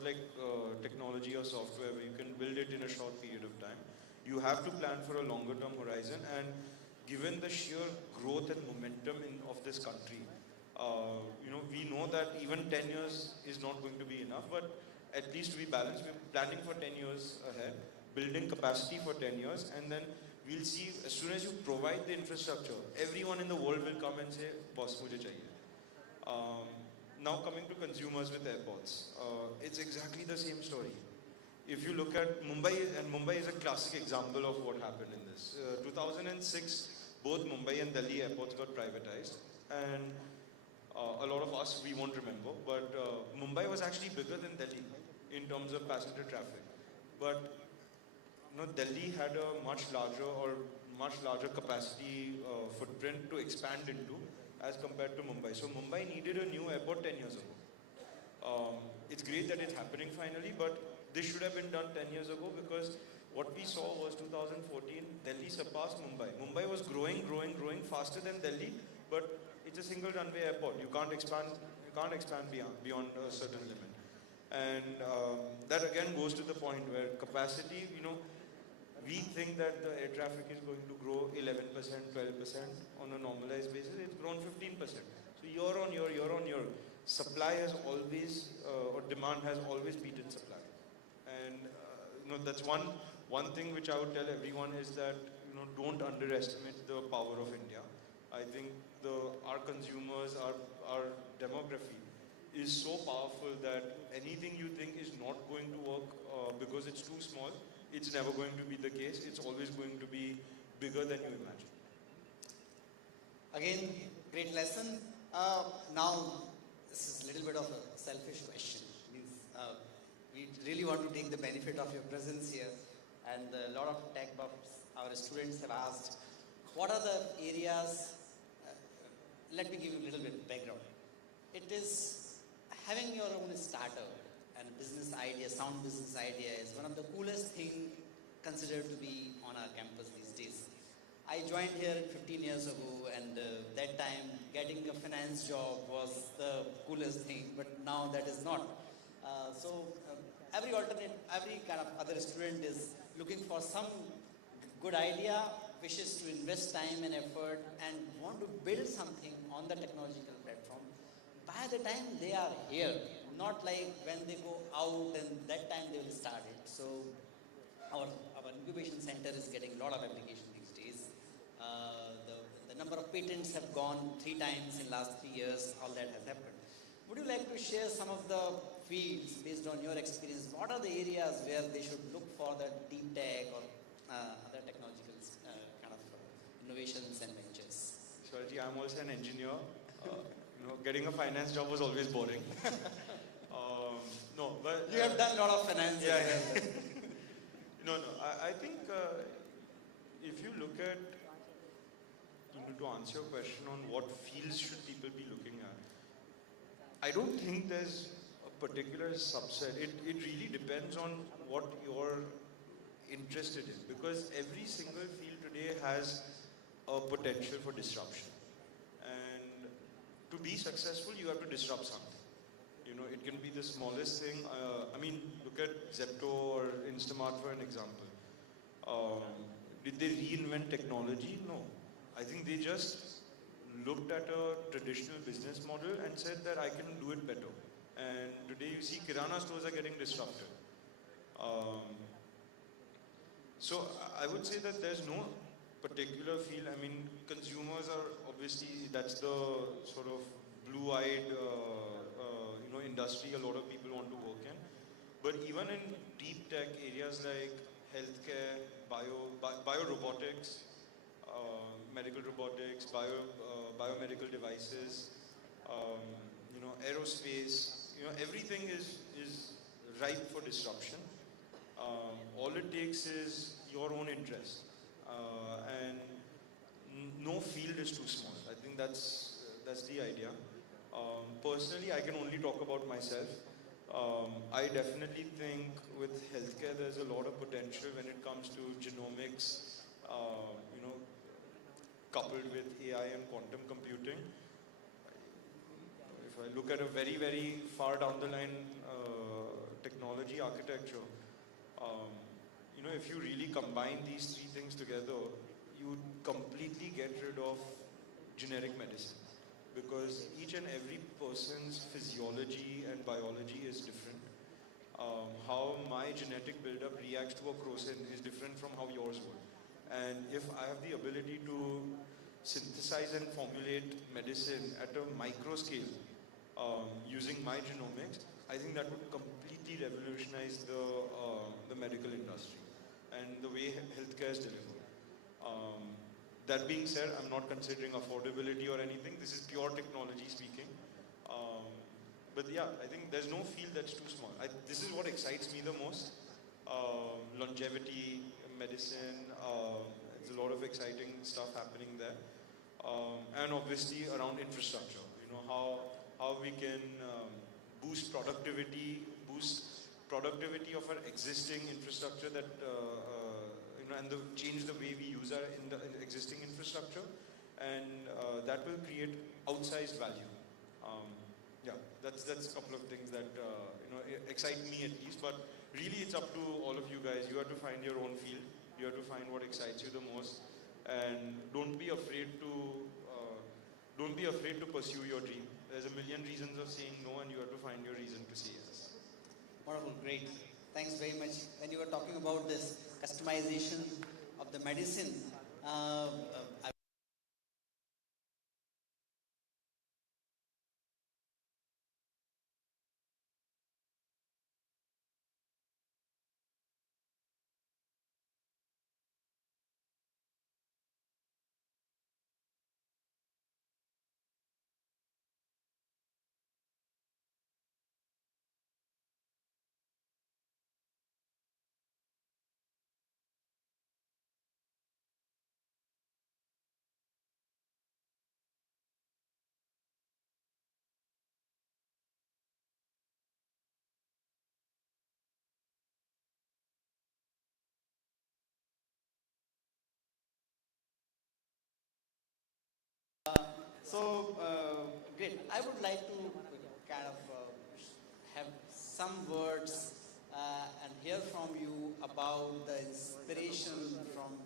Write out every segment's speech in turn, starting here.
not like technology or software where you can build it in a short period of time. You have to plan for a longer term horizon, and given the sheer growth and momentum of this country, we know that even 10 years is not going to be enough, but at least we balance. We're planning for 10 years ahead, building capacity for 10 years, and then we'll see as soon as you provide the infrastructure, everyone in the world will come and say, boss, mujhe chahiye. Now coming to consumers with airports, it's exactly the same story. If you look at Mumbai, and Mumbai is a classic example of what happened in this. 2006, both Mumbai and Delhi airports got privatized, and a lot of us, we won't remember, but Mumbai was actually bigger than Delhi in terms of passenger traffic. But Delhi had a much larger capacity footprint to expand into as compared to Mumbai. So Mumbai needed a new airport 10 years ago. It's great that it's happening finally, but this should have been done 10 years ago, because what we saw was 2014, Delhi surpassed Mumbai. Mumbai was growing faster than Delhi, but it's a single runway airport. You can't expand beyond a certain limit. And that again goes to the point where capacity, we think that the air traffic is going to grow 11%, 12% on a normalized basis. It's grown 15%. So year on year, supply has always, or demand has always beaten supply. And that's one thing which I would tell everyone is that don't underestimate the power of India. I think our consumers, our demography is so powerful that anything you think is not going to work because it's too small, it's never going to be the case. It's always going to be bigger than you imagine. Again, great lesson. Now, this is a little bit of a selfish question. We really want to take the benefit of your presence here, and a lot of tech buffs, our students have asked, what are the areas, let me give you a little bit of background. It is having your own startup and a business idea, sound business idea is one of the coolest thing considered to be on our campus these days. I joined here 15 years ago, and that time getting a finance job was the coolest thing, but now that is not. Every kind of other student is looking for some good idea, wishes to invest time and effort, and want to build something on the technological platform. By the time they are here, not like when they go out and that time they will start it. So our incubation center is getting a lot of application these days. The number of patents have gone 3 times in last 3 years, all that has happened. Would you like to share some of the fields based on your experience? What are the areas where they should look for the deep tech or other technological kind of innovations and ventures? Sorry, I'm also an engineer. Getting a finance job was always boring. No, but you have done a lot of finance. Yeah. No. I think if you look at, to answer your question on what fields should people be looking at, I don't think there's a particular subset. It really depends on what you're interested in, because every single field today has a potential for disruption. And to be successful, you have to disrupt something. It can be the smallest thing. Look at Zepto or Instamart for an example. Did they reinvent technology? No. I think they just looked at a traditional business model and said that I can do it better. And today you see Kirana stores are getting disrupted. So I would say that there's no particular field. Consumers are obviously, that's the sort of blue-eyed industry a lot of people want to work in. But even in deep tech areas like healthcare, biorobotics, medical robotics, biomedical devices, aerospace, everything is ripe for disruption. All it takes is your own interest. And no field is too small. I think that's the idea. Personally, I can only talk about myself. I definitely think with healthcare there's a lot of potential when it comes to genomics, coupled with AI and quantum computing. If I look at a very, very far down the line technology architecture, you know, if you really combine these three things together, you completely get rid of generic medicine, because each and every person's physiology and biology is different. How my genetic buildup reacts to a crocin is different from how yours would. And if I have the ability to synthesize and formulate medicine at a micro scale using my genomics, I think that would completely revolutionize the medical industry and the way healthcare is delivered. That being said, I'm not considering affordability or anything. This is pure technology speaking. But yeah, I think there's no field that's too small. This is what excites me the most. Longevity, medicine, there's a lot of exciting stuff happening there. And obviously around infrastructure, you know, how we can boost productivity of our existing infrastructure that, you know, and change the way we use our in the existing infrastructure, and that will create outsized value. Yeah, that's a couple of things that you know, excite me at least. But really, it's up to all of you guys. You have to find your own field. You have to find what excites you the most, and don't be afraid to pursue your dream. There's a million reasons of saying no, and you have to find your reason to say yes. Wonderful, great. Thanks very much. When you were talking about this customization of the medicine, I great. I would like to kind of have some words and hear from you about the inspiration from.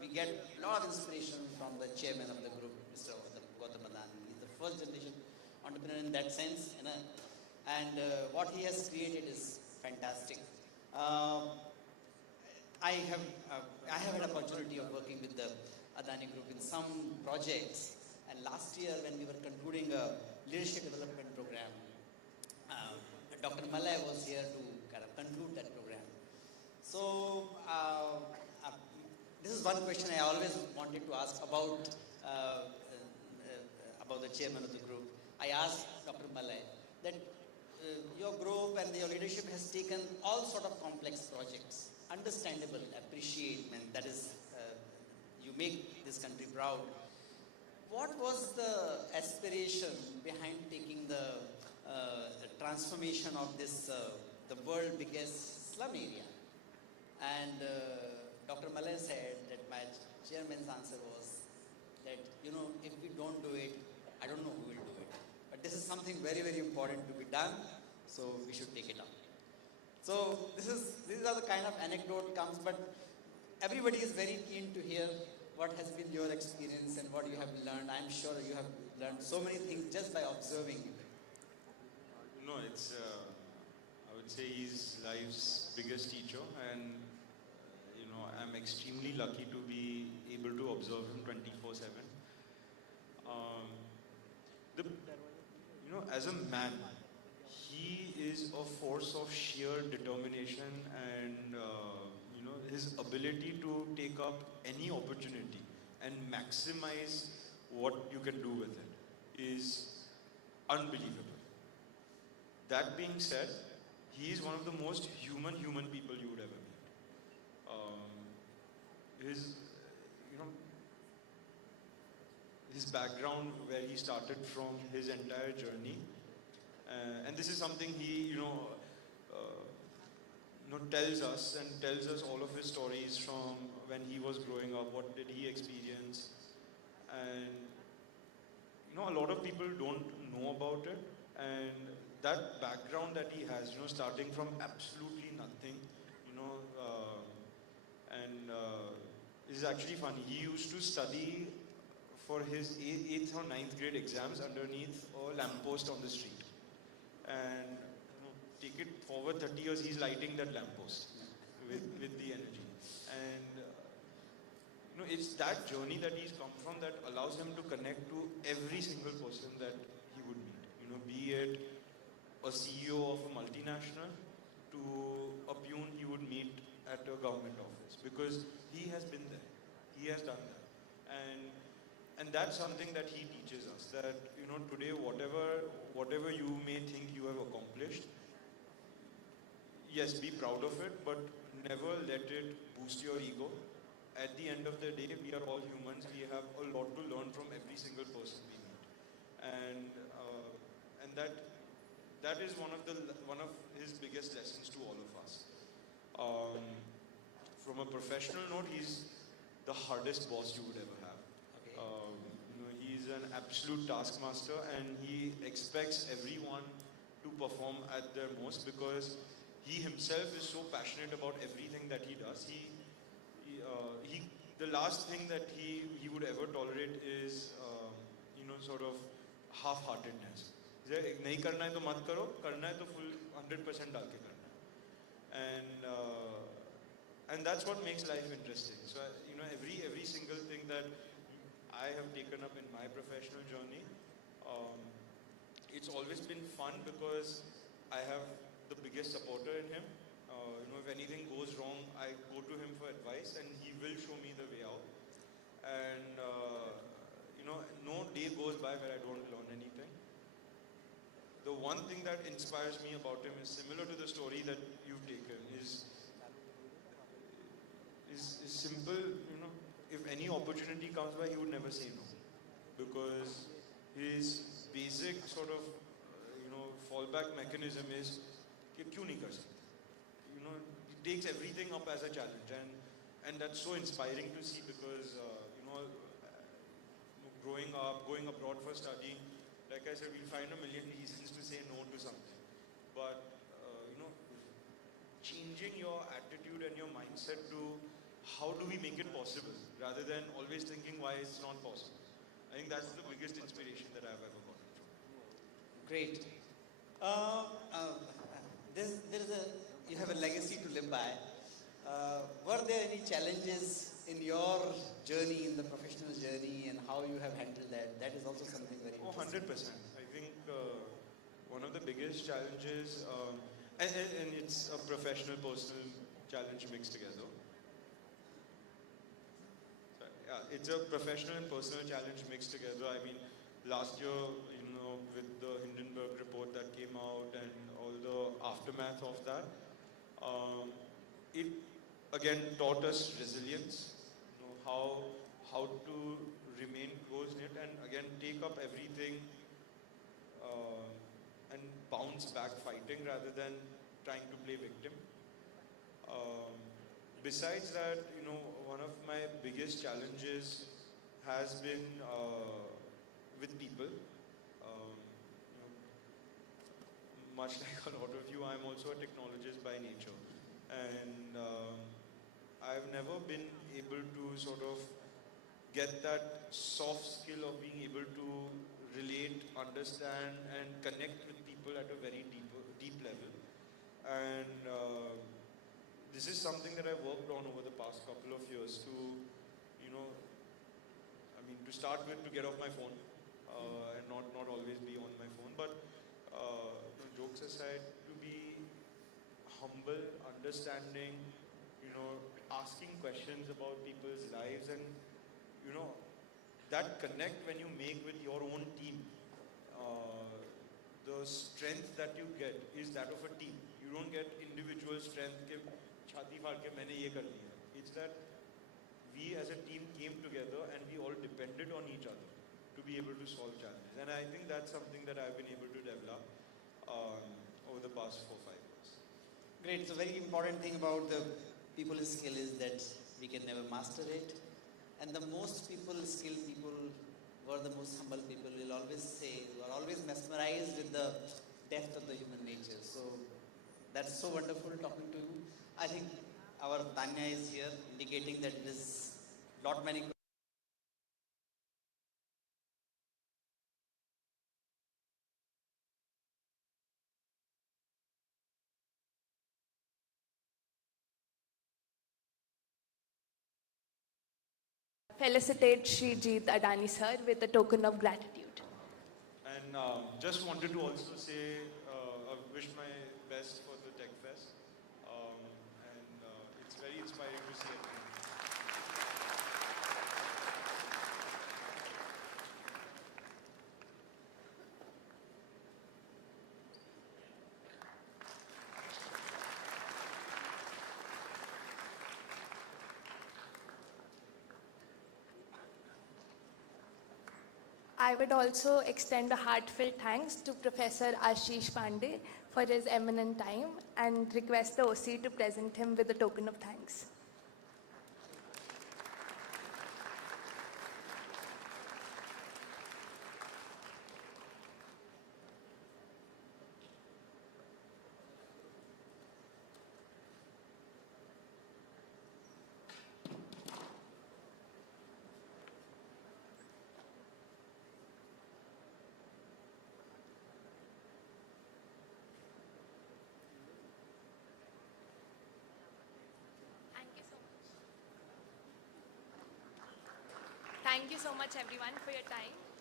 We get a lot of inspiration from the chairman of the group, Mr. Gautam Adani. He's the first generation entrepreneur in that sense, you know, and what he has created is fantastic. I have I have had opportunity of working with the Adani Group in some projects, and last year when we were concluding a leadership development program, Dr. Malay was here to kind of conclude that program. So this is one question I always wanted to ask about the chairman of the group. I asked Dr. Malay that your group and your leadership has taken all sort of complex projects. Understandable, appreciate, and that is, you make this country proud. What was the aspiration behind taking the transformation of this, the world biggest slum area? And Dr. Malay said that my chairman's answer was that, you know, if we don't do it, I don't know who will do it. But this is something very, very important to be done, so we should take it up. So these are the kind of anecdote comes, but everybody is very keen to hear what has been your experience and what you have learned. I'm sure you have learned so many things just by observing. No, it's I would say he's life's biggest teacher, and you know, I'm extremely lucky to be able to observe him 24/7. You know, as a man, he is a force of sheer determination, and you know, his ability to take up any opportunity and maximize what you can do with it is unbelievable. That being said, he is one of the most human people you would ever meet. His, you know, his background, where he started from, his entire journey, and this is something he, tells us all of his stories from when he was growing up. What did he experience? And you know, a lot of people don't know about it, and that background that he has, starting from absolutely nothing, and is actually funny. He used to study for his 8th or 9th grade exams underneath a lamppost on the street. And take it forward 30 years, he's lighting that lamppost with the energy. And it's that journey that he's come from that allows him to connect to every single person that he would meet. Be it a CEO of a multinational to a peon he would meet at a government office, because he has been there, he has done that, and that's something that he teaches us, that today whatever you may think you have accomplished, yes, be proud of it, but never let it boost your ego. At the end of the day, we are all humans. We have a lot to learn from every single person we meet, and that is one of his biggest lessons to all of us. From a professional note, he's the hardest boss you would ever have. Okay. He's an absolute taskmaster, and he expects everyone to perform at their most, because he himself is so passionate about everything that he does. The last thing that he would ever tolerate is sort of half-heartedness. नहीं करना है तो मत करो, करना है तो full 100% डाल के करना है. And that's what makes life interesting. So every single thing that I have taken up in my professional journey, it's always been fun because I have the biggest supporter in him. If anything goes wrong, I go to him for advice, and he will show me the way out. And no day goes by where I don't learn anything. The one thing that inspires me about him is similar to the story that you've taken. Is simple. If any opportunity comes by, he would never say no, because his basic sort of fallback mechanism is कि क्यों नहीं कर सकते. He takes everything up as a challenge, and that's so inspiring to see, because growing up, going abroad for studying, like I said, we'll find a million reasons to say no to something, but changing your attitude and your mindset to how do we make it possible, rather than always thinking why it's not possible. I think that's the biggest inspiration that I've ever gotten from. Great. You have a legacy to live by. Were there any challenges in your journey, in the professional journey, and how you have handled that? That is also something very interesting. 100%. I think one of the biggest challenges, and it's a professional, personal challenge mixed together. It's a professional and personal challenge mixed together. I mean, last year, with the Hindenburg report that came out and all the aftermath of that, it again taught us resilience, how to remain close-knit and again take up everything and bounce back fighting rather than trying to play victim. Besides that, one of my biggest challenges has been with people. Much like a lot of you, I'm also a technologist by nature, and I've never been able to sort of get that soft skill of being able to relate, understand, and connect with people at a very deep level. And this is something that I've worked on over the past couple of years to, to start with, to get off my phone and not always be on my phone, but jokes aside, to be humble, understanding, asking questions about people's lives, and that connect when you make with your own team. The strength that you get is that of a team. You don't get individual strength ke chhati faad ke maine ye kar liya. It's that we as a team came together and we all depended on each other to be able to solve challenges. And I think that's something that I've been able to develop over the past 4-5 years. Great. So very important thing about the people skill is that we can never master it. And the most skilled people were the most humble people. Will always say, who are always mesmerized with the depth of the human nature. So that's so wonderful talking to you. I think our Tanya is here indicating that it is lot many. Felicitate Shri JEET ADANI sir with a token of gratitude. And just wanted to also say, wish my best for the Tech Fest. And it's very inspiring to see everything. I would also extend a heartfelt thanks to Professor Ashish Pandey for his eminent time and request the OC to present him with a token of thanks. Thank you so much everyone for your time.